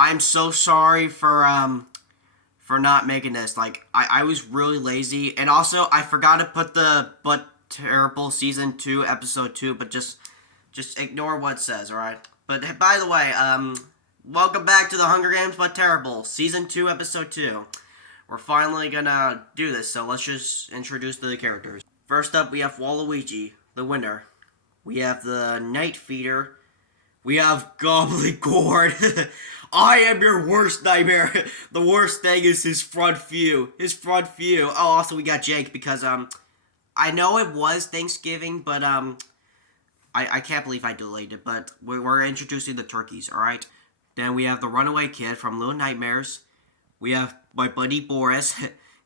I'm so sorry for not making this. Like I was really lazy, and also I forgot to put the But Terrible season 2 episode 2, but just ignore what it says, all right? But by the way, welcome back to the Hunger Games But Terrible season 2 episode 2. We're finally gonna do this, so let's just introduce the characters. First up, we have Waluigi, the winner. We have the Night Feeder. We have Gobbledygord. I am your worst nightmare. The worst thing is his front view. His front view. Oh, also we got Jake because I know it was Thanksgiving, but I can't believe I delayed it. But we're introducing the turkeys. All right. Then we have the Runaway Kid from Little Nightmares. We have my buddy Boris.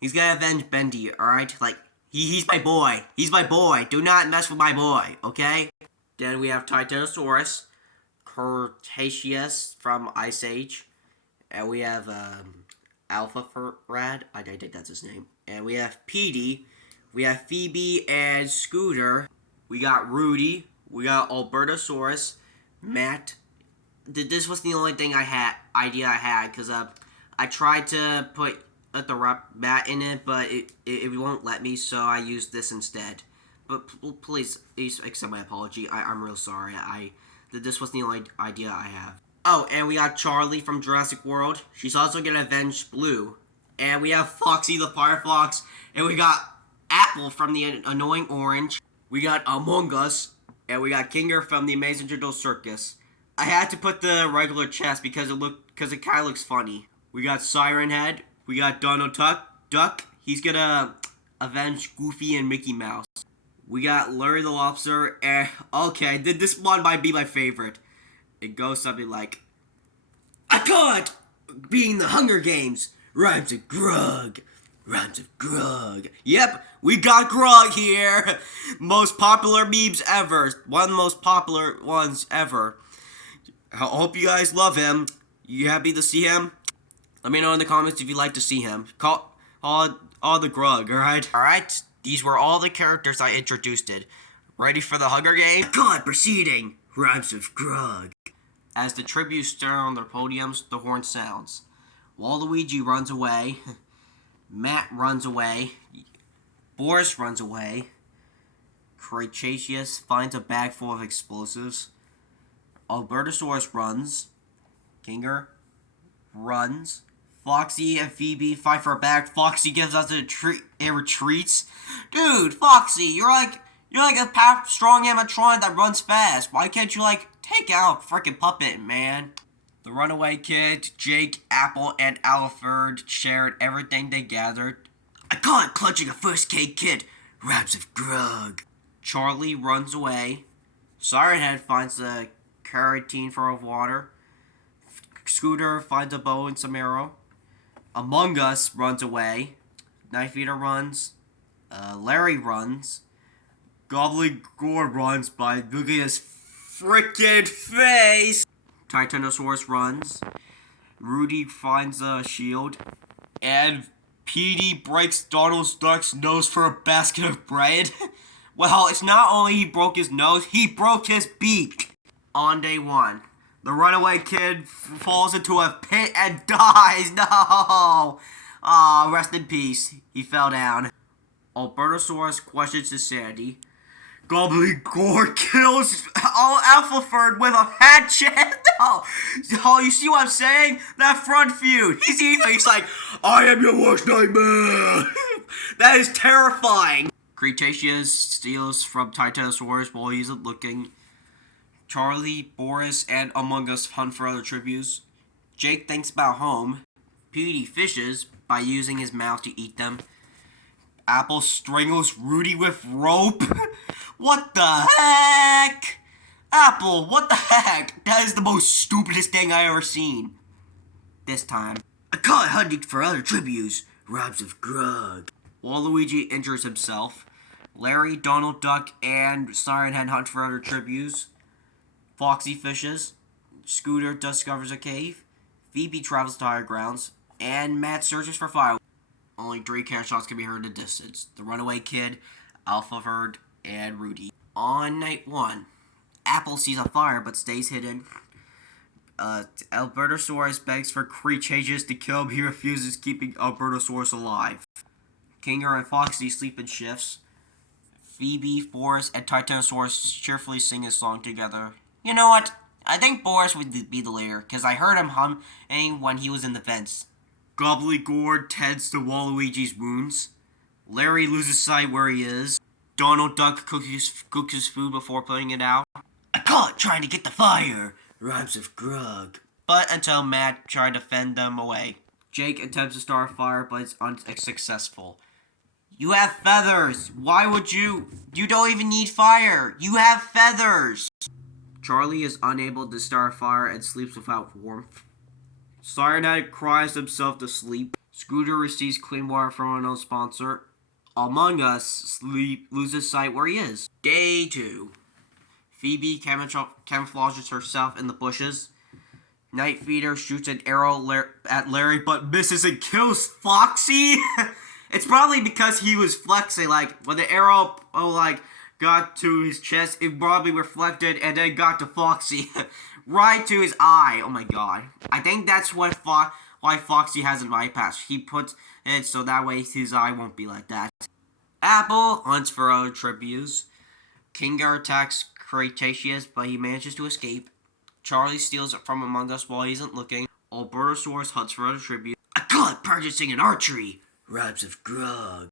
He's gonna avenge Bendy. All right. Like he's my boy. He's my boy. Do not mess with my boy. Okay. Then we have Titanosaurus. Cretaceous from Ice Age, and we have Alpha Rad. I think that's his name. And we have Petey, we have Phoebe and Scooter. We got Rudy. We got Albertosaurus, Matt. This was the only thing I had because I tried to put the Matt in it, but it won't let me, so I used this instead. But please accept my apology. I'm real sorry. This was the only idea I have. Oh, and we got Charlie from Jurassic World. She's also gonna avenge Blue. And we have Foxy the Fire Fox. And we got Apple from the Annoying Orange. We got Among Us. And we got Kinger from the Amazing Turtle Circus. I had to put the regular chest because it kind of looks funny. We got Siren Head. We got Donald Duck. He's gonna avenge Goofy and Mickey Mouse. We got Larry the Lobster, okay, this one might be my favorite. It goes something like, I can't! Being the Hunger Games, rhymes of Grug, rhymes of Grug. Yep, we got Grug here! Most popular memes ever, one of the most popular ones ever. I hope you guys love him. You happy to see him? Let me know in the comments if you'd like to see him. Call all the Grug, alright? Alright? These were all the characters I introduced. Ready for the Hunger Game? God, proceeding! Rhymes of Grug. As the tributes stare on their podiums, the horn sounds. Waluigi runs away. Matt runs away. Boris runs away. Cretaceous finds a bag full of explosives. Albertosaurus runs. Kinger runs. Foxy and Phoebe fight for a bag. Foxy gives us a retreats. Dude, Foxy, you're like a strong animatronic that runs fast. Why can't you take out a freaking puppet, man? The Runaway Kid, Jake, Apple, and Alfred shared everything they gathered. I caught it clutching a first aid kit. Raps of Grug. Charlie runs away. Siren Head finds a carotene full of water. Scooter finds a bow and some arrow. Among Us runs away. Knife Eater runs. Larry runs. Gobbledygord runs by looking at his freaking face. Titanosaurus runs. Rudy finds a shield. And Petey breaks Donald Duck's nose for a basket of bread. Well, it's not only he broke his nose, he broke his beak. On day 1. The Runaway Kid falls into a pit and dies. No! Aw, rest in peace. He fell down. Albertosaurus questions his sanity. Gobbledygord kills Alphaford with a hatchet. No! Oh, you see what I'm saying? That front view. He's like, I am your worst nightmare. That is terrifying. Cretaceous steals from Titanosaurus while he's looking. Charlie, Boris, and Among Us hunt for other tributes. Jake thinks about home. Petey fishes by using his mouth to eat them. Apple strangles Rudy with rope. What the heck? Apple, what the heck? That is the most stupidest thing I ever seen. This time, I caught hunting for other tributes. Rhymes of Grug. Waluigi injures himself. Larry, Donald Duck, and Siren Head hunt for other tributes. Foxy fishes. Scooter discovers a cave. Phoebe travels to higher grounds. And Matt searches for fire. Only 3 cannon shots can be heard in the distance. The Runaway Kid, Alphaford, and Rudy. On night 1, Apple sees a fire but stays hidden. Albertosaurus begs for Cretaceous to kill him. He refuses, keeping Albertosaurus alive. Kinger and Foxy sleep in shifts. Phoebe, Boris, and Titanosaurus cheerfully sing a song together. You know what? I think Boris would be the leader, because I heard him humming when he was in the vents. Gobbledygord tends to Waluigi's wounds. Larry loses sight where he is. Donald Duck cooks his food before putting it out. I caught trying to get the fire. Rhymes of grog. But until Matt tried to fend them away. Jake attempts to start a fire, but it's unsuccessful. You have feathers. Why would you? You don't even need fire. You have feathers. Charlie is unable to start a fire and sleeps without warmth. Siren Head cries himself to sleep. Scooter receives clean water from an unknown sponsor. Among Us loses sight where he is. Day 2. Phoebe camouflages herself in the bushes. Night Feeder shoots an arrow at Larry but misses and kills Foxy. It's probably because he was flexing. Like, when the arrow, got to his chest, it probably reflected and then got to Foxy. Right to his eye. Oh my god. I think that's why Foxy has an eye patch. He puts it so that way his eye won't be like that. Apple hunts for other tributes. Kinger attacks Cretaceous, but he manages to escape. Charlie steals it from Among Us while he isn't looking. Albertosaurus hunts for other tributes. I caught practicing an archery. Rhymes of grog.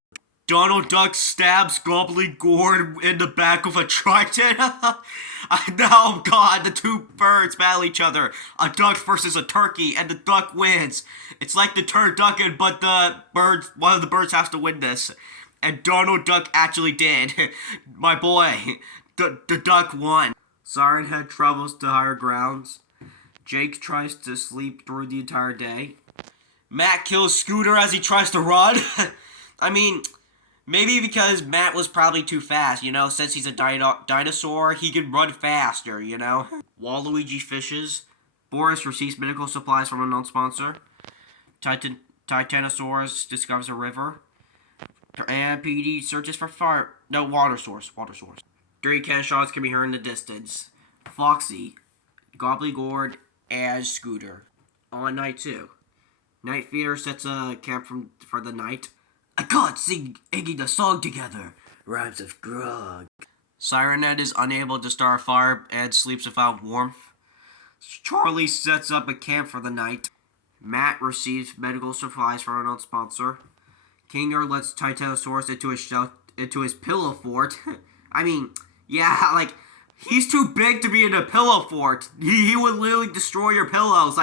Donald Duck stabs Gobbledygord in the back with a trident. Oh god, the two birds battle each other. A duck versus a turkey, and the duck wins. It's like the turducken, but one of the birds has to win this. And Donald Duck actually did. My boy, the duck won. Siren Head travels to higher grounds. Jake tries to sleep through the entire day. Matt kills Scooter as he tries to run. I mean, maybe because Matt was probably too fast, since he's a dinosaur, he can run faster, Waluigi fishes. Boris receives medical supplies from a unknown sponsor. Titanosaurus discovers a river. And PD searches for water source. 3 cannon shots can be heard in the distance. Foxy, Gobbledygord, and Scooter. On night 2. Night Feeder sets a camp for the night. I can't sing the song together. Rhymes of grog. Siren Head is unable to start a fire and sleeps without warmth. Charlie sets up a camp for the night. Matt receives medical supplies from an unknown sponsor. Kinger lets Titanosaurus into his pillow fort. I mean, yeah, he's too big to be in a pillow fort. He would literally destroy your pillows.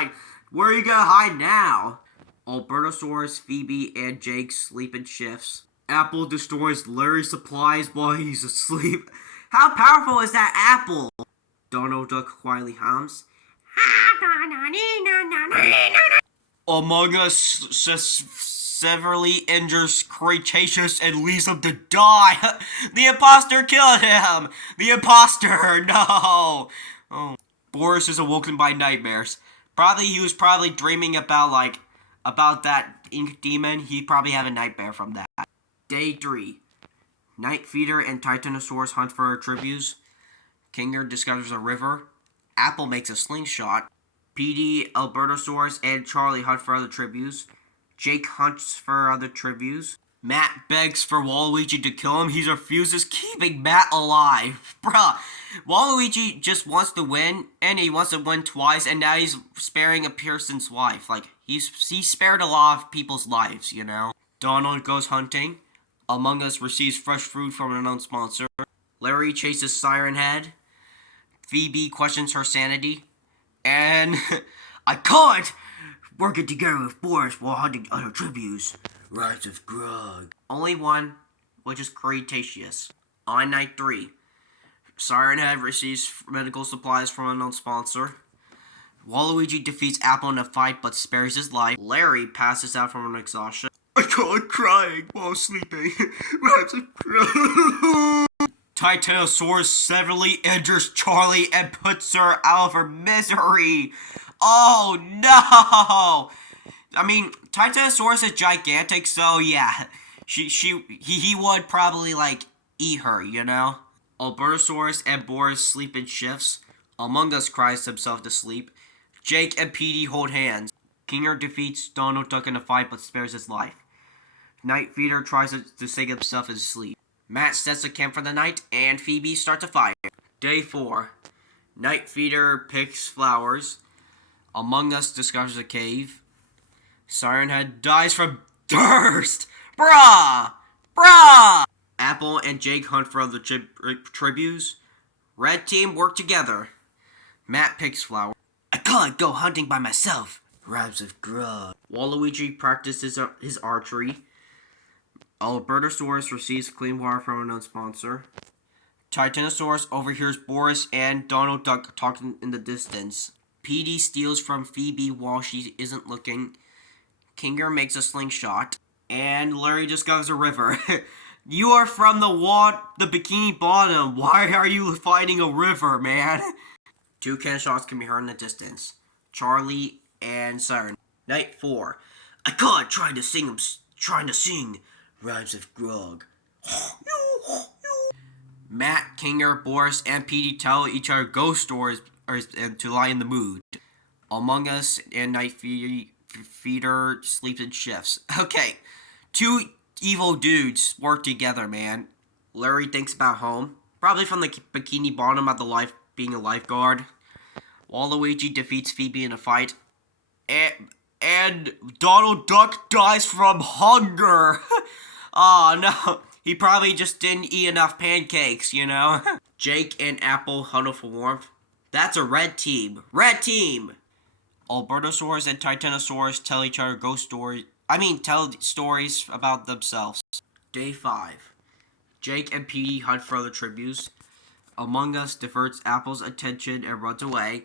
Where are you gonna hide now? Albertosaurus, Phoebe, and Jake sleep in shifts. Apple destroys Larry's supplies while he's asleep. How powerful is that apple? Donald Duck quietly hums. Among Us severely injures Cretaceous and leaves him to die. The imposter killed him. The imposter, no. Oh. Boris is awoken by nightmares. He was probably dreaming about that ink demon. He probably had a nightmare from that. Day 3. Night Feeder and Titanosaurus hunt for tributes. Kinger discovers a river. Apple makes a slingshot. PD, Albertosaurus, and Charlie hunt for other tributes. Jake hunts for other tributes. Matt begs for Waluigi to kill him. He refuses, keeping Matt alive. Bruh, Waluigi just wants to win, and he wants to win twice, and now he's sparing a person's life. He spared a lot of people's lives, Donald goes hunting. Among Us receives fresh food from an unknown sponsor. Larry chases Siren Head. Phoebe questions her sanity. And I can't! Working together with Boris while hunting other tributes. Rhymes of grog. Only one, which is Cretaceous. On night 3, Siren Head receives medical supplies from an unknown sponsor. Waluigi defeats Apple in a fight but spares his life. Larry passes out from an exhaustion. I caught crying while sleeping. Rhymes of grog. Titanosaurus severely injures Charlie and puts her out of her misery. Oh no! I mean, Titanosaurus is gigantic, so yeah, he would probably eat her, Albertosaurus and Boris sleep in shifts. Among Us cries himself to sleep. Jake and Petey hold hands. Kinger defeats Donald Duck in a fight but spares his life. Night Feeder tries to save himself in his sleep. Matt sets a camp for the night, and Phoebe starts a fire. Day 4. Night Feeder picks flowers. Among Us discovers a cave. Siren Head dies from thirst! Bruh! Bruh! Apple and Jake hunt for other tributes. Red team work together. Matt picks flowers. I can't go hunting by myself. Rhymes of grub. Waluigi practices his archery. Albertosaurus receives clean water from a known sponsor. Titanosaurus overhears Boris and Donald Duck talking in the distance. Petey steals from Phoebe while she isn't looking. Kinger makes a slingshot. And Larry discovers a river. You are from the Bikini Bottom. Why are you fighting a river, man? 2 cannon shots can be heard in the distance. Charlie and Siren. Night 4. I caught trying to sing Rhymes of Grog. Matt, Kinger, Boris, and Petey tell each other ghost stories to lie in the mood. Among Us and Night Feeder sleeps in shifts. Okay, 2 evil dudes work together, man. Larry thinks about home. Probably from the Bikini Bottom at the being a lifeguard. Waluigi defeats Phoebe in a fight. And Donald Duck dies from hunger. Oh no, he probably just didn't eat enough pancakes, you know? Jake and Apple huddle for warmth. That's a red team. Red team! Albertosaurus and Titanosaurus tell each other tell stories about themselves. Day 5. Jake and Petey hunt for other tributes. Among Us diverts Apple's attention and runs away.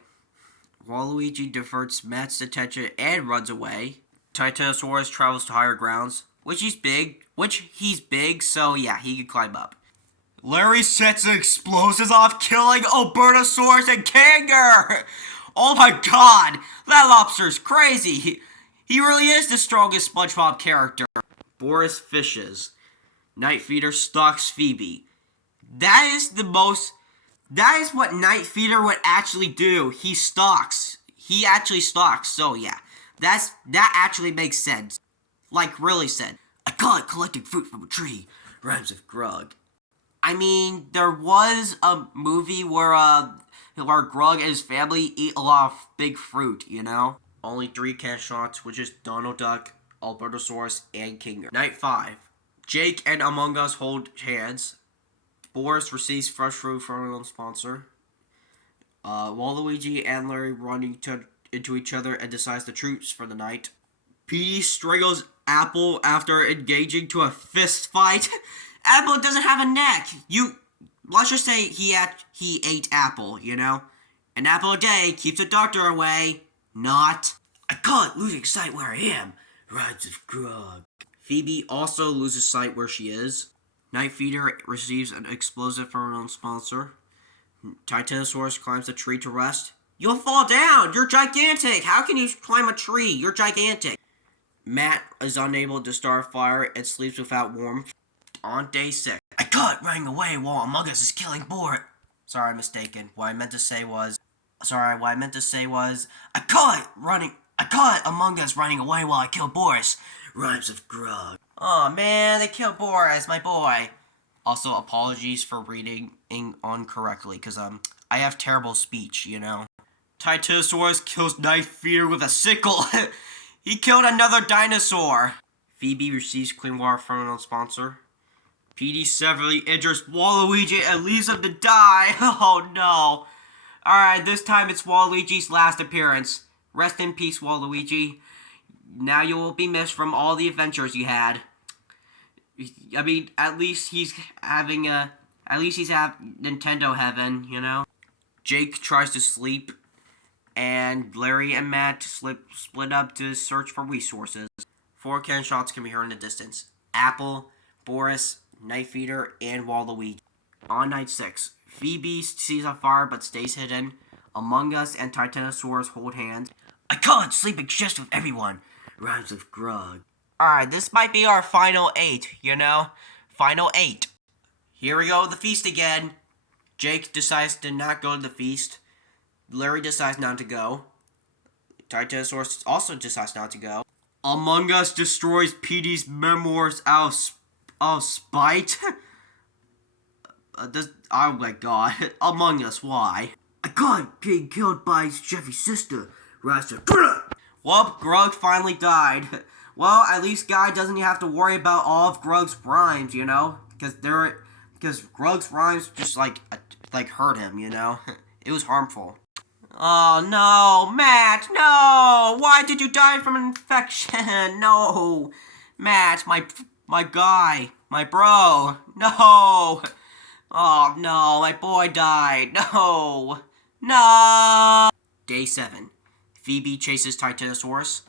Waluigi diverts Matt's attention and runs away. Titanosaurus travels to higher grounds, which he's big, so yeah, he can climb up. Larry sets explosives off, killing Albertosaurus and Kinger! Oh my god, that lobster's crazy! He really is the strongest SpongeBob character. Boris fishes. Night Feeder stalks Phoebe. That is what Night Feeder would actually do. He stalks. He actually stalks, so yeah. That actually makes sense. Like, really sense. I call it collecting fruit from a tree. Rhymes of Grug. I mean, there was a movie where Grug and his family eat a lot of big fruit, you know? Only 3 cannon shots, which is Donald Duck, Albertosaurus, and Kinger. Night 5. Jake and Among Us hold hands. Boris receives fresh fruit from a sponsor. Waluigi and Larry run into each other and decides the truce for the night. Petey strangles Apple after engaging to a fist fight. Apple doesn't have a neck. Let's just say he ate Apple, you know? An apple a day keeps the doctor away. Not. I can't losing sight where I am. Rhymes of Grog. Phoebe also loses sight where she is. Night Feeder receives an explosive from her own sponsor. Titanosaurus climbs a tree to rest. You'll fall down! You're gigantic! How can you climb a tree? You're gigantic! Matt is unable to start a fire and sleeps without warmth. On day 6. I caught running away while Among Us is killing Boris. Sorry, I'm mistaken. What I meant to say was, I caught Among Us running away while I killed Boris. Rhymes of Grug. Oh man, they killed Boris, my boy. Also, apologies for reading incorrectly, because I have terrible speech, you know. Titanosaurus kills Night Feeder with a sickle. He killed another dinosaur. Phoebe receives clean water from an own sponsor. Petey severely injures Waluigi and leaves him to die. Oh no. Alright, this time it's Waluigi's last appearance. Rest in peace, Waluigi. Now you will be missed from all the adventures you had. I mean, at least he's having Nintendo heaven, you know? Jake tries to sleep, and Larry and Matt split up to search for resources. 4 cannon shots can be heard in the distance. Apple, Boris, Night Feeder, and Waluigi. On night 6, Phoebe sees a fire but stays hidden. Among Us and Titanosaurus hold hands. I can't sleeping shifts with everyone. Rhymes of Grug. Alright, this might be our final 8, you know? Final 8. Here we go, the feast again. Jake decides to not go to the feast. Larry decides not to go. Titanosaurus also decides not to go. Among Us destroys PD's memoirs out of spite. Oh my god. Among Us, why? I got being killed by Jeffy's sister. Well, Grug finally died. Well, at least Guy doesn't have to worry about all of Grug's rhymes, you know? Because Grug's rhymes just like hurt him, you know? It was harmful. Oh no, Matt, no! Why did you die from an infection? No! Matt, my guy, my bro, no! Oh no, my boy died, no! No! Day 7. Phoebe chases Titanosaurus.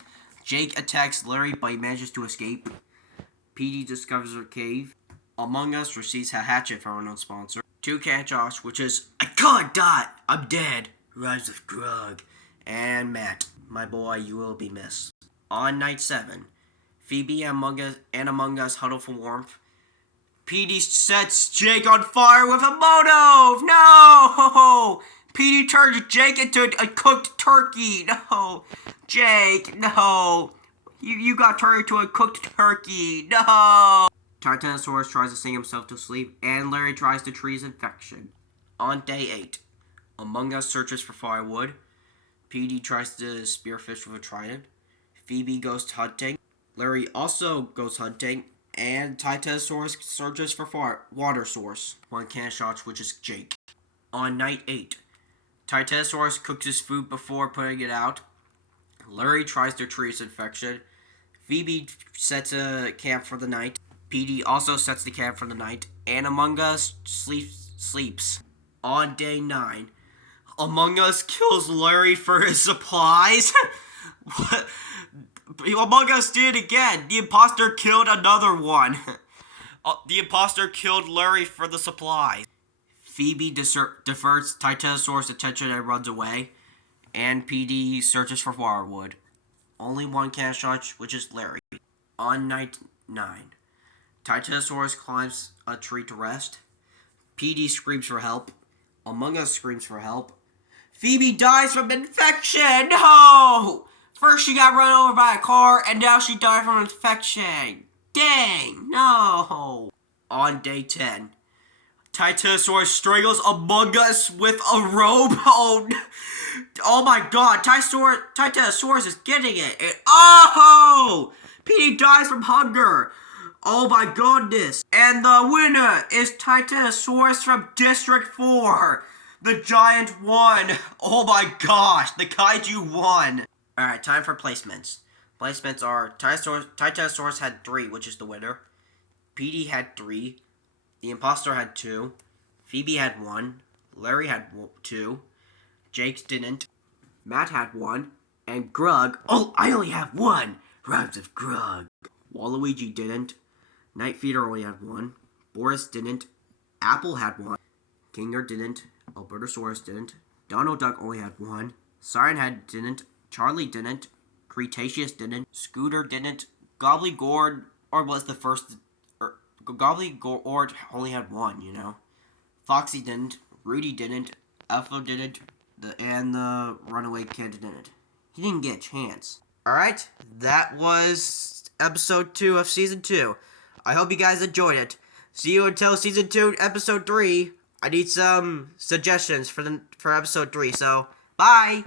Jake attacks Larry but he manages to escape. PD discovers her cave. Among Us receives a hatchet from our known sponsor. Toucan Josh, which is I can't die, I'm dead. Rise of Grug. And Matt, my boy, you will be missed. On night 7, Phoebe and Among Us huddle for warmth. PD sets Jake on fire with a motive! No! PD turns Jake into a cooked turkey! No! Jake, no! You got turned into a cooked turkey! No! Titanosaurus tries to sing himself to sleep, and Larry tries to treat his infection. On day 8, Among Us searches for firewood. PD tries to spearfish with a trident. Phoebe goes hunting. Larry also goes hunting. And Titanosaurus searches for water source. One can shots, which is Jake. On night 8, Titanosaurus cooks his food before putting it out. Larry tries to treat his infection. Phoebe sets a camp for the night. PD also sets the camp for the night. And Among Us sleeps. On day 9, Among Us kills Larry for his supplies. What? Among Us did it again. The imposter killed another one. The imposter killed Larry for the supplies. Phoebe diverts Titanosaurus' attention and runs away. And PD searches for firewood. Only one can shot, which is Larry. On night 9, Titanosaurus climbs a tree to rest. PD screams for help. Among Us screams for help. Phoebe dies from infection! No! First she got run over by a car, and now she died from infection. Dang, no. On day 10, Titanosaurus strangles Among Us with a rope. Oh my god, Titanosaurus is getting it. Oh! PD dies from hunger. Oh my goodness. And the winner is Titanosaurus from District 4. The giant won. Oh my gosh, the kaiju won. Alright, time for placements. Placements are Titanosaurus had 3, which is the winner. PD had 3. The imposter had 2. Phoebe had 1. Larry had 2. Jake didn't. Matt had 1. And Grug. Oh, I only have 1. Rhymes of Grug. Waluigi didn't. Night Feeder only had 1. Boris didn't. Apple had 1. Kinger didn't. Albertosaurus didn't. Donald Duck only had 1. Siren Head didn't. Charlie didn't. Cretaceous didn't. Scooter didn't. Gobbledygord was the first. Gobbledygord only had 1, you know. Foxy didn't. Rudy didn't. Alpha didn't. And the runaway kid didn't. He didn't get a chance. Alright, that was episode 2 of season 2. I hope you guys enjoyed it. See you until season 2, episode 3. I need some suggestions for episode 3, so bye!